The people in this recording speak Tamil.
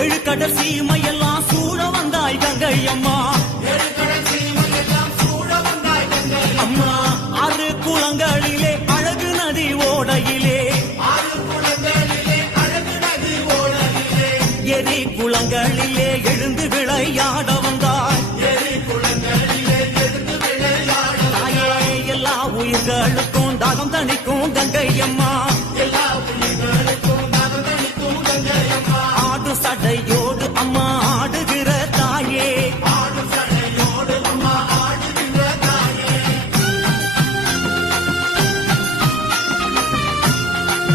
ஏழு கடல் சீமையெல்லாம் சூழ வந்தாய் கங்கை அம்மா. அம்மா ஆறு குளங்களிலே அழகு நதி ஓடையிலே எரி குளங்களிலே எழுந்து விளையாட வந்தாய். தாயே எல்லா உயிர்களுக்கும் தாகம் தணிக்கும் கங்கை அம்மா.